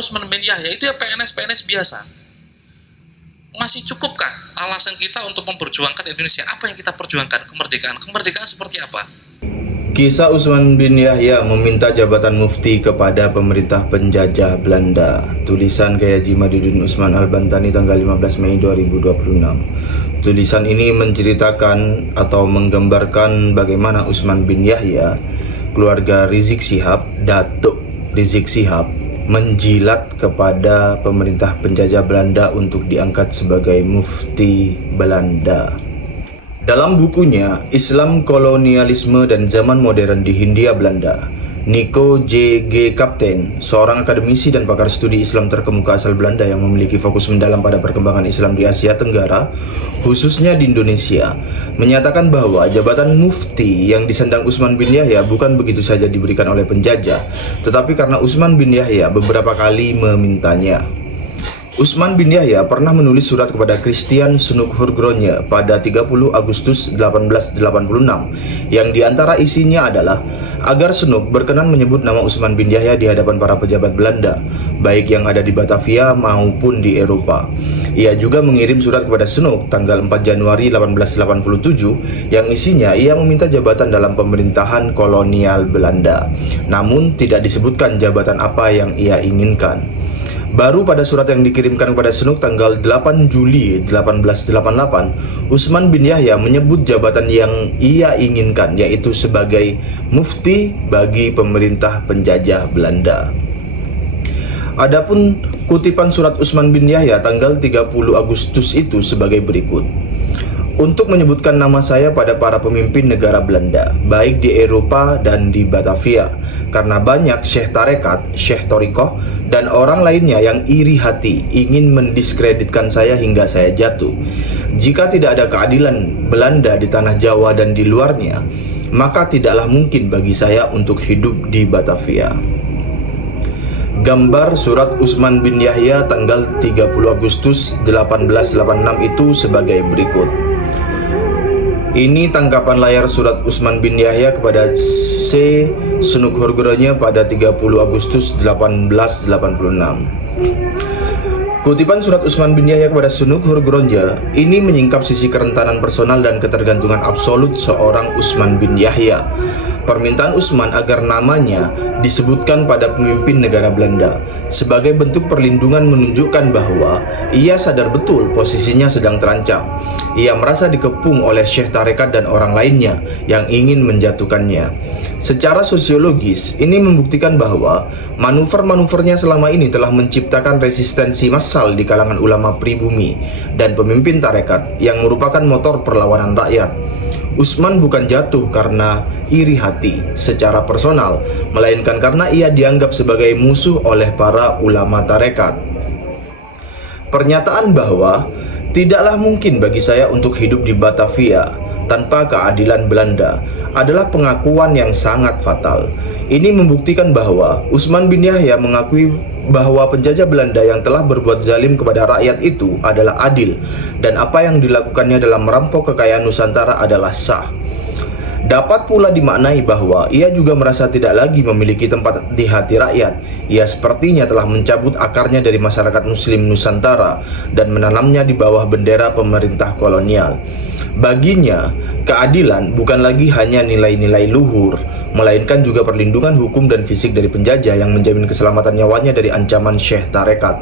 Utsman bin Yahya itu ya PNS biasa. Masih cukupkah alasan kita untuk memperjuangkan Indonesia? Apa yang kita perjuangkan? Kemerdekaan. Kemerdekaan seperti apa? Kisah Utsman bin Yahya meminta jabatan mufti kepada pemerintah penjajah Belanda. Tulisan Kiai Haji Madudin Utsman Al-Bantani tanggal 15 Mei 2026. Tulisan ini menceritakan atau menggambarkan bagaimana Utsman bin Yahya, keluarga Rizik Syihab, Datuk Rizik Syihab, menjilat kepada pemerintah penjajah Belanda untuk diangkat sebagai mufti Belanda. Dalam bukunya Islam, Kolonialisme dan Zaman Modern di Hindia Belanda, Nico J.G. Kaptein, seorang akademisi dan pakar studi Islam terkemuka asal Belanda yang memiliki fokus mendalam pada perkembangan Islam di Asia Tenggara, khususnya di Indonesia, menyatakan bahwa jabatan mufti yang disandang Utsman bin Yahya bukan begitu saja diberikan oleh penjajah, tetapi karena Utsman bin Yahya beberapa kali memintanya. Utsman bin Yahya pernah menulis surat kepada Christian Sunuk-Hurgronje pada 30 Agustus 1886 yang diantara isinya adalah agar Sunuk berkenan menyebut nama Utsman bin Yahya di hadapan para pejabat Belanda, baik yang ada di Batavia maupun di Eropa. Ia juga mengirim surat kepada Sunuk tanggal 4 Januari 1887 yang isinya ia meminta jabatan dalam pemerintahan kolonial Belanda, namun tidak disebutkan jabatan apa yang ia inginkan. Baru pada surat yang dikirimkan kepada Sunuk tanggal 8 Juli 1888, Utsman bin Yahya menyebut jabatan yang ia inginkan, yaitu sebagai mufti bagi pemerintah penjajah Belanda. Adapun kutipan surat Utsman bin Yahya tanggal 30 Agustus itu sebagai berikut. Untuk menyebutkan nama saya pada para pemimpin negara Belanda, baik di Eropa dan di Batavia, karena banyak syekh tarekat, syekh torikoh, dan orang lainnya yang iri hati ingin mendiskreditkan saya hingga saya jatuh. Jika tidak ada keadilan Belanda di tanah Jawa dan di luarnya, maka tidaklah mungkin bagi saya untuk hidup di Batavia. Gambar surat Utsman bin Yahya tanggal 30 Agustus 1886 itu sebagai berikut. Ini tangkapan layar surat Utsman bin Yahya kepada C. Sunuk-Hurgronje pada 30 Agustus 1886. Kutipan surat Utsman bin Yahya kepada Sunuk-Hurgronje ini menyingkap sisi kerentanan personal dan ketergantungan absolut seorang Utsman bin Yahya. Permintaan Utsman agar namanya disebutkan pada pemimpin negara Belanda sebagai bentuk perlindungan menunjukkan bahwa ia sadar betul posisinya sedang terancam. Ia merasa dikepung oleh syekh tarekat dan orang lainnya yang ingin menjatuhkannya. Secara sosiologis, ini membuktikan bahwa manuver-manuvernya selama ini telah menciptakan resistensi massal di kalangan ulama pribumi dan pemimpin tarekat yang merupakan motor perlawanan rakyat. Utsman bukan jatuh karena iri hati secara personal, melainkan karena ia dianggap sebagai musuh oleh para ulama tarekat. Pernyataan bahwa tidaklah mungkin bagi saya untuk hidup di Batavia tanpa keadilan Belanda adalah pengakuan yang sangat fatal. Ini membuktikan bahwa Utsman bin Yahya mengakui bahwa penjajah Belanda yang telah berbuat zalim kepada rakyat itu adalah adil, dan apa yang dilakukannya dalam merampok kekayaan Nusantara adalah sah. Dapat pula dimaknai bahwa ia juga merasa tidak lagi memiliki tempat di hati rakyat. Ia sepertinya telah mencabut akarnya dari masyarakat Muslim Nusantara dan menanamnya di bawah bendera pemerintah kolonial. Baginya, keadilan bukan lagi hanya nilai-nilai luhur, melainkan juga perlindungan hukum dan fisik dari penjajah yang menjamin keselamatan nyawanya dari ancaman syekh tarekat.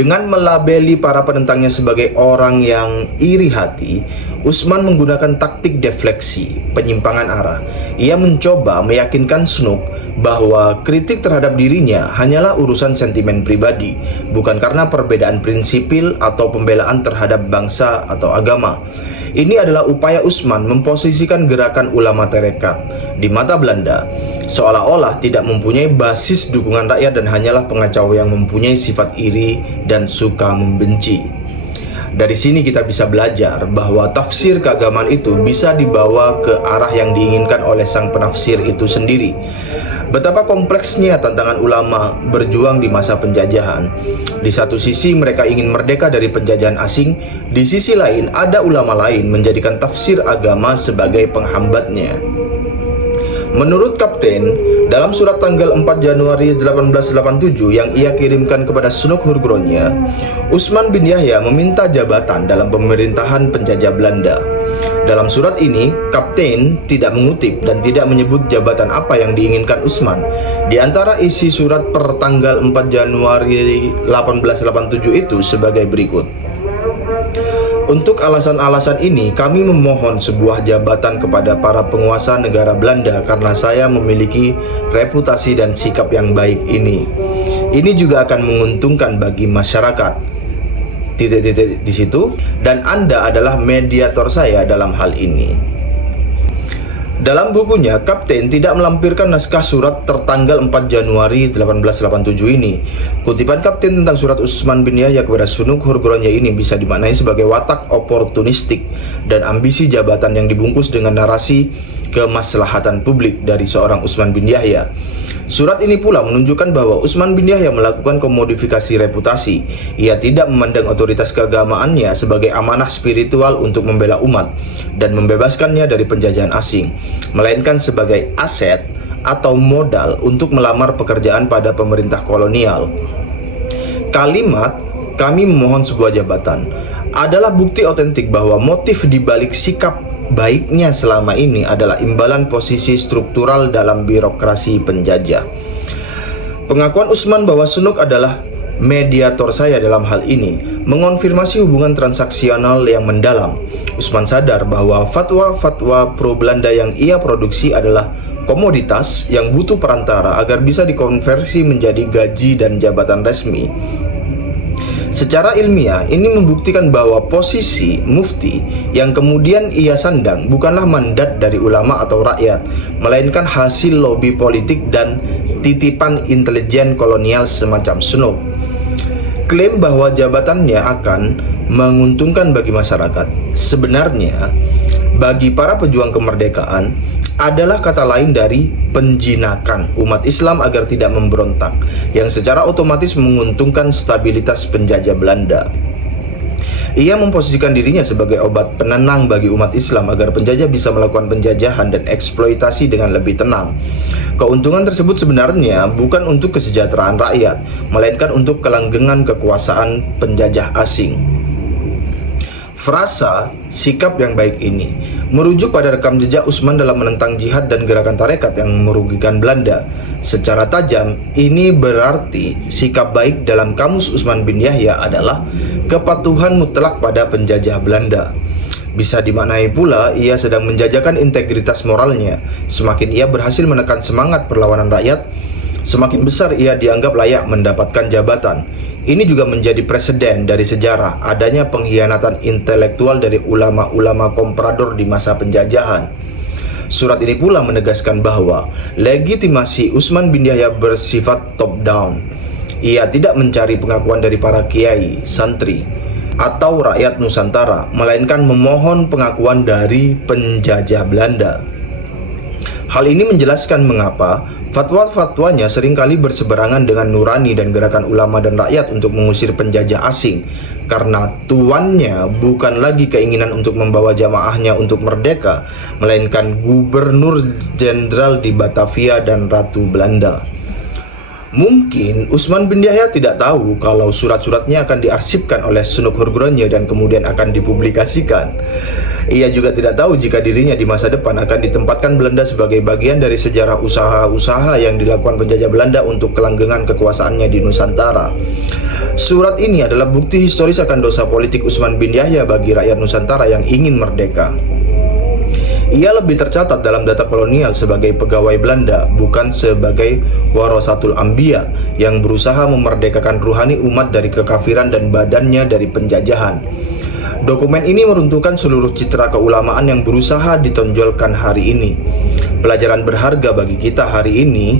Dengan melabeli para penentangnya sebagai orang yang iri hati, Utsman menggunakan taktik defleksi, penyimpangan arah. Ia mencoba meyakinkan Sunuk bahwa kritik terhadap dirinya hanyalah urusan sentimen pribadi, bukan karena perbedaan prinsipil atau pembelaan terhadap bangsa atau agama. Ini adalah upaya Utsman memposisikan gerakan ulama tarekat di mata Belanda seolah-olah tidak mempunyai basis dukungan rakyat dan hanyalah pengacau yang mempunyai sifat iri dan suka membenci. Dari sini kita bisa belajar bahwa tafsir keagamaan itu bisa dibawa ke arah yang diinginkan oleh sang penafsir itu sendiri. Betapa kompleksnya tantangan ulama berjuang di masa penjajahan. Di satu sisi mereka ingin merdeka dari penjajahan asing, di sisi lain ada ulama lain menjadikan tafsir agama sebagai penghambatnya. Menurut Kapten, dalam surat tanggal 4 Januari 1887 yang ia kirimkan kepada Sunuk Hurgronya, Utsman bin Yahya meminta jabatan dalam pemerintahan penjajah Belanda. Dalam surat ini, Kapten tidak mengutip dan tidak menyebut jabatan apa yang diinginkan Utsman. Di antara isi surat per tanggal 4 Januari 1887 itu sebagai berikut. Untuk alasan-alasan ini, kami memohon sebuah jabatan kepada para penguasa negara Belanda karena saya memiliki reputasi dan sikap yang baik ini. Ini juga akan menguntungkan bagi masyarakat. Titik-titik di situ, dan Anda adalah mediator saya dalam hal ini. Dalam bukunya, Kapten tidak melampirkan naskah surat tertanggal 4 Januari 1887 ini. Kutipan Kapten tentang surat Utsman bin Yahya kepada Sunuk Hurgronya ini bisa dimaknai sebagai watak oportunistik dan ambisi jabatan yang dibungkus dengan narasi kemaslahatan publik dari seorang Utsman bin Yahya. Surat ini pula menunjukkan bahwa Utsman bin Yahya melakukan komodifikasi reputasi. Ia tidak memandang otoritas keagamaannya sebagai amanah spiritual untuk membela umat dan membebaskannya dari penjajahan asing, melainkan sebagai aset atau modal untuk melamar pekerjaan pada pemerintah kolonial. Kalimat "kami memohon sebuah jabatan" adalah bukti otentik bahwa motif di balik sikap baiknya selama ini adalah imbalan posisi struktural dalam birokrasi penjajah. Pengakuan Utsman bahwa Sunuk adalah mediator saya dalam hal ini mengonfirmasi hubungan transaksional yang mendalam. Utsman sadar bahwa fatwa-fatwa pro Belanda yang ia produksi adalah komoditas yang butuh perantara agar bisa dikonversi menjadi gaji dan jabatan resmi. Secara ilmiah, ini membuktikan bahwa posisi mufti yang kemudian ia sandang bukanlah mandat dari ulama atau rakyat, melainkan hasil lobi politik dan titipan intelijen kolonial semacam Sunuk. Klaim bahwa jabatannya akan menguntungkan bagi masyarakat, sebenarnya bagi para pejuang kemerdekaan adalah kata lain dari penjinakan umat Islam agar tidak memberontak, yang secara otomatis menguntungkan stabilitas penjajah Belanda. Ia memposisikan dirinya sebagai obat penenang bagi umat Islam agar penjajah bisa melakukan penjajahan dan eksploitasi dengan lebih tenang. Keuntungan tersebut sebenarnya bukan untuk kesejahteraan rakyat, melainkan untuk kelanggengan kekuasaan penjajah asing. Frasa sikap yang baik ini merujuk pada rekam jejak Utsman dalam menentang jihad dan gerakan tarekat yang merugikan Belanda. Secara tajam, ini berarti sikap baik dalam kamus Utsman bin Yahya adalah kepatuhan mutlak pada penjajah Belanda. Bisa dimaknai pula ia sedang menjajakan integritas moralnya. Semakin ia berhasil menekan semangat perlawanan rakyat, semakin besar ia dianggap layak mendapatkan jabatan. Ini juga menjadi preseden dari sejarah adanya pengkhianatan intelektual dari ulama-ulama komprador di masa penjajahan. Surat ini pula menegaskan bahwa legitimasi Utsman bin Yahya bersifat top down. Ia tidak mencari pengakuan dari para kiai, santri, atau rakyat Nusantara, melainkan memohon pengakuan dari penjajah Belanda. Hal ini menjelaskan mengapa fatwa-fatwanya seringkali berseberangan dengan nurani dan gerakan ulama dan rakyat untuk mengusir penjajah asing, karena tuannya bukan lagi keinginan untuk membawa jamaahnya untuk merdeka, melainkan gubernur jenderal di Batavia dan Ratu Belanda. Mungkin Utsman bin Yahya tidak tahu kalau surat-suratnya akan diarsipkan oleh Sunuk Hurgronya dan kemudian akan dipublikasikan. Ia juga tidak tahu jika dirinya di masa depan akan ditempatkan Belanda sebagai bagian dari sejarah usaha-usaha yang dilakukan penjajah Belanda untuk kelanggengan kekuasaannya di Nusantara. Surat ini adalah bukti historis akan dosa politik Utsman bin Yahya bagi rakyat Nusantara yang ingin merdeka. Ia lebih tercatat dalam data kolonial sebagai pegawai Belanda, bukan sebagai warasatul anbiya yang berusaha memerdekakan ruhani umat dari kekafiran dan badannya dari penjajahan. Dokumen ini meruntuhkan seluruh citra keulamaan yang berusaha ditonjolkan hari ini. Pelajaran berharga bagi kita hari ini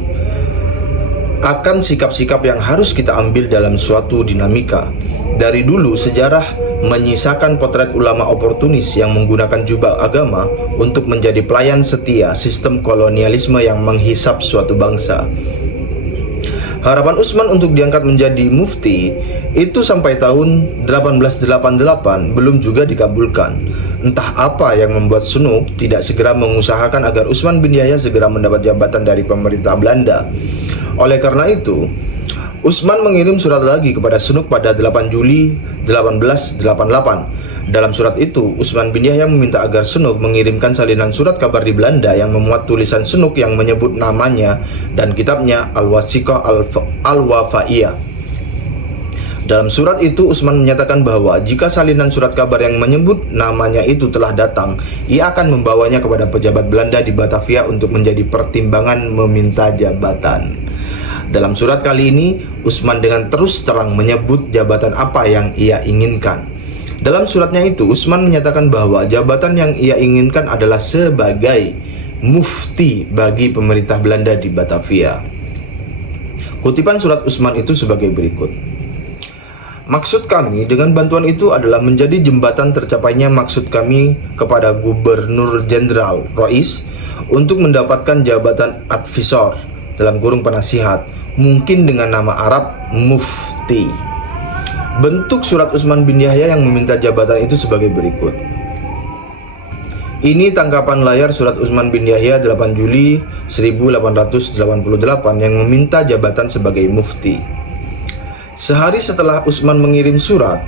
akan sikap-sikap yang harus kita ambil dalam suatu dinamika. Dari dulu sejarah menyisakan potret ulama oportunis yang menggunakan jubah agama untuk menjadi pelayan setia sistem kolonialisme yang menghisap suatu bangsa. Harapan Utsman untuk diangkat menjadi mufti itu sampai tahun 1888 belum juga dikabulkan. Entah apa yang membuat Sunuk tidak segera mengusahakan agar Utsman bin Yahya segera mendapat jabatan dari pemerintah Belanda. Oleh karena itu, Utsman mengirim surat lagi kepada Sunuk pada 8 Juli 1888. Dalam surat itu, Utsman bin Yahya meminta agar Sunuk mengirimkan salinan surat kabar di Belanda yang memuat tulisan Sunuk yang menyebut namanya dan kitabnya Al-Wasiqah Al-Wafaiyah. Dalam surat itu, Utsman menyatakan bahwa jika salinan surat kabar yang menyebut namanya itu telah datang, ia akan membawanya kepada pejabat Belanda di Batavia untuk menjadi pertimbangan meminta jabatan. Dalam surat kali ini, Utsman dengan terus terang menyebut jabatan apa yang ia inginkan. Dalam suratnya itu, Utsman menyatakan bahwa jabatan yang ia inginkan adalah sebagai mufti bagi pemerintah Belanda di Batavia. Kutipan surat Utsman itu sebagai berikut. Maksud kami dengan bantuan itu adalah menjadi jembatan tercapainya maksud kami kepada Gubernur Jenderal Rois untuk mendapatkan jabatan advisor dalam kurung penasihat, mungkin dengan nama Arab mufti. Bentuk surat Utsman bin Yahya yang meminta jabatan itu sebagai berikut. Ini tangkapan layar surat Utsman bin Yahya 8 Juli 1888 yang meminta jabatan sebagai mufti. Sehari setelah Utsman mengirim surat,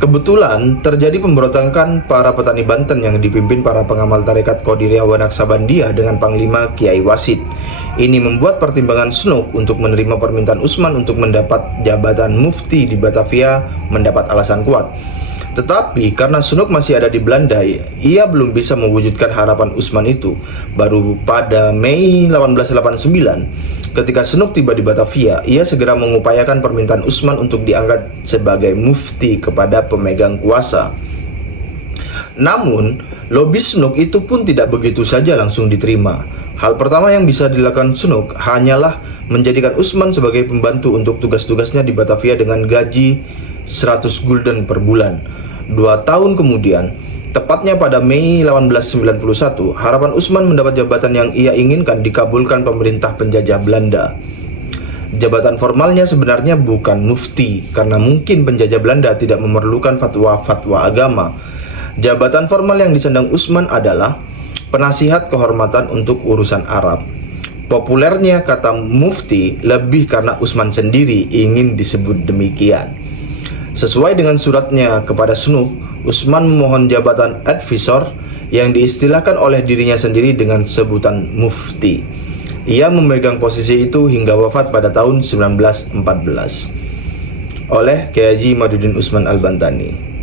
kebetulan terjadi pemberontakan para petani Banten yang dipimpin para pengamal tarekat Qadiriyah wa Naqsabandiyah dengan Panglima Kiai Wasid. Ini membuat pertimbangan Sunuk untuk menerima permintaan Utsman untuk mendapat jabatan mufti di Batavia mendapat alasan kuat. Tetapi karena Sunuk masih ada di Belanda, ia belum bisa mewujudkan harapan Utsman itu. Baru pada Mei 1889, ketika Sunuk tiba di Batavia, ia segera mengupayakan permintaan Utsman untuk diangkat sebagai mufti kepada pemegang kuasa. Namun, lobi Sunuk itu pun tidak begitu saja langsung diterima. Hal pertama yang bisa dilakukan Sunuk hanyalah menjadikan Utsman sebagai pembantu untuk tugas-tugasnya di Batavia dengan gaji 100 gulden per bulan. 2 tahun kemudian, tepatnya pada Mei 1891, harapan Utsman mendapat jabatan yang ia inginkan dikabulkan pemerintah penjajah Belanda. Jabatan formalnya sebenarnya bukan mufti, karena mungkin penjajah Belanda tidak memerlukan fatwa-fatwa agama. Jabatan formal yang disandang Utsman adalah penasihat kehormatan untuk urusan Arab. Populernya kata mufti lebih karena Utsman sendiri ingin disebut demikian. Sesuai dengan suratnya kepada Sunuk, Utsman memohon jabatan advisor yang diistilahkan oleh dirinya sendiri dengan sebutan mufti. Ia memegang posisi itu hingga wafat pada tahun 1914 oleh Kiai Haji Imaduddin Utsman Al-Bantani.